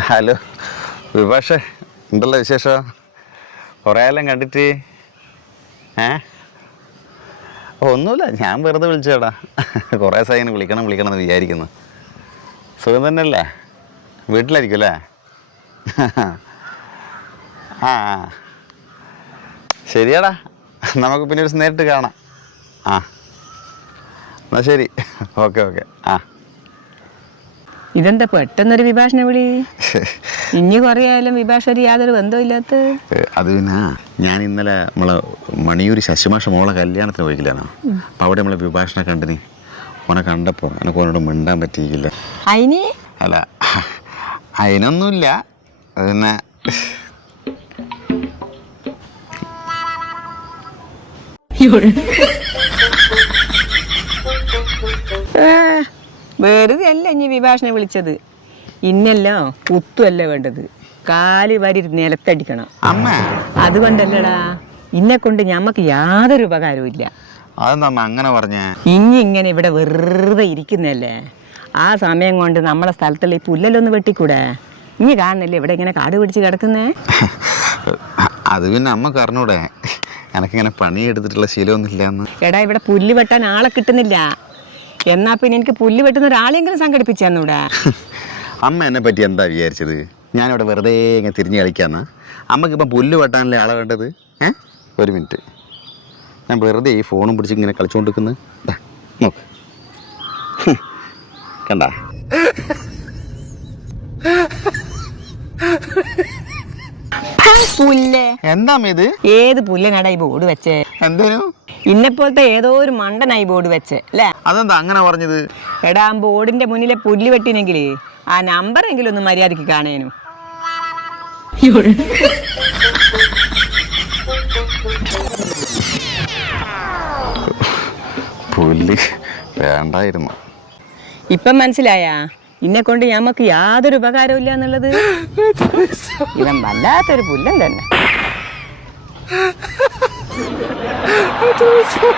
Hello. വിഭാഷേ എന്തല്ല വിശേഷം? കുറേ എല്ലാം കണ്ടിട്ട് ഏ? ഒന്നുമില്ല ഞാൻ വെറുതെ വിളിച്ചേടാ കുറേ ഇങ്ങനെ വിളിക്കണം വിളിക്കണം എന്ന് വിചാരിക്കുന്നു. സുഖം തന്നെയല്ലേ? വീട്ടിലായിരിക്കും അല്ലേ? ആ. ശരിയാടാ. നമുക്ക് പിന്നെ ഒരു നേരിട്ട് കാണാം. ആ. എന്നാൽ ശരി. Okay okay. ആ. ഇതെന്താ പെട്ടെന്നൊരു വിഭാഷണ വിളി? ഇനി കുറേ ആയാലും വിഭാഷ യാതൊരു ബന്ധമില്ലാത്ത ഇല്ലാത്ത അത് പിന്നെ ഞാൻ ഇന്നലെ നമ്മളെ മണിയൂർ ശശിമാഷ മോളെ കല്യാണത്തിന് പോയിക്കില്ലാണോ അപ്പം അവിടെ നമ്മളെ വിഭാഷണ കണ്ടിന്. ഓനെ കണ്ടപ്പോൾ എനിക്ക് ഓനോട് മിണ്ടാൻ പറ്റിയില്ല അയിനി? അല്ല അതിനൊന്നുമില്ല അത് പിന്നെ ഏ, വെറുതെ അല്ല ഇനി വിഭാഷണ വിളിച്ചത്. ഇന്നല്ലോ കുത്തുമല്ല വേണ്ടത്. കാൽ വരി നിലത്തടിക്കണം. അമ്മ. അതുകൊണ്ടല്ലടാ ഇന്നെ കൊണ്ട് ഞമ്മക്ക് യാതൊരു ഉപകാരവും ഇല്ല. അതെന്താ അങ്ങനെ പറഞ്ഞേ? ഇനി ഇങ്ങനെ ഇവിടെ വെറുതെ ഇരിക്കുന്നല്ലേ? ആ സമയം കൊണ്ട് നമ്മളെ സ്ഥലത്തുള്ള ഈ പുല്ലല്ലൊന്ന് വെട്ടിക്കൂടെ? ഇനി കാണുന്നില്ലേ ഇവിടെ ഇങ്ങനെ കാട് പിടിച്ച് കിടക്കുന്നേ? അത് പിന്നെ അമ്മ അറിഞ്ഞൂടെ? എനിക്കിങ്ങനെ പണിയെടുത്തിട്ടുള്ള ശീലമൊന്നുമില്ല എടാ ഇവിടെ പുല്ല് വെട്ടാൻ ആളെ കിട്ടുന്നില്ല. എന്നാ പിന്നെ എനിക്ക് പുല്ല് വെട്ടുന്ന ഒരാളെങ്കിലും സംഘടിപ്പിച്ചൂടെ അമ്മ എന്നെ പറ്റി എന്താ വിചാരിച്ചത്? ഞാനിവിടെ വെറുതെ ഇങ്ങനെ തിരിഞ്ഞ് അമ്മയ്ക്ക് അമ്മക്കിപ്പം പുല്ല് വെട്ടാനല്ലേ ആളെ വേണ്ടത്? ഏ? ഒരു മിനിറ്റ്. ഞാൻ വെറുതെ ഈ ഫോണും പിടിച്ച് ഇങ്ങനെ കളിച്ചുകൊണ്ടിരിക്കുന്നത് നോക്ക്. കണ്ടാ? പുല്ല്. എന്താ ഇത്? ഏത് പുല്ലനാടാ ഈ ബോർഡ് വെച്ചേ? എന്തേനു? ഇന്നെപ്പോലത്തെ ഏതോ ഒരു മണ്ടനായി ബോർഡ് വെച്ചേ അല്ലേ? അതെന്താ അങ്ങനെ പറഞ്ഞത്? എടാ ആ ബോർഡിന്റെ മുന്നിലെ പുല്ല് വെട്ടിനെങ്കിൽ ആ നമ്പർ എങ്കിലും ഒന്ന് മര്യാദയ്ക്ക് കാണേനു. പുല്ല് വേണ്ടായിരുന്നു. ഇപ്പം മനസ്സിലായാ? ഇന്നെ കൊണ്ട് ഞമ്മക്ക് യാതൊരു ഉപകാരവും ഇല്ല എന്നുള്ളത്? ഇവൻ വല്ലാത്തൊരു പുല്ലൻ തന്നെ.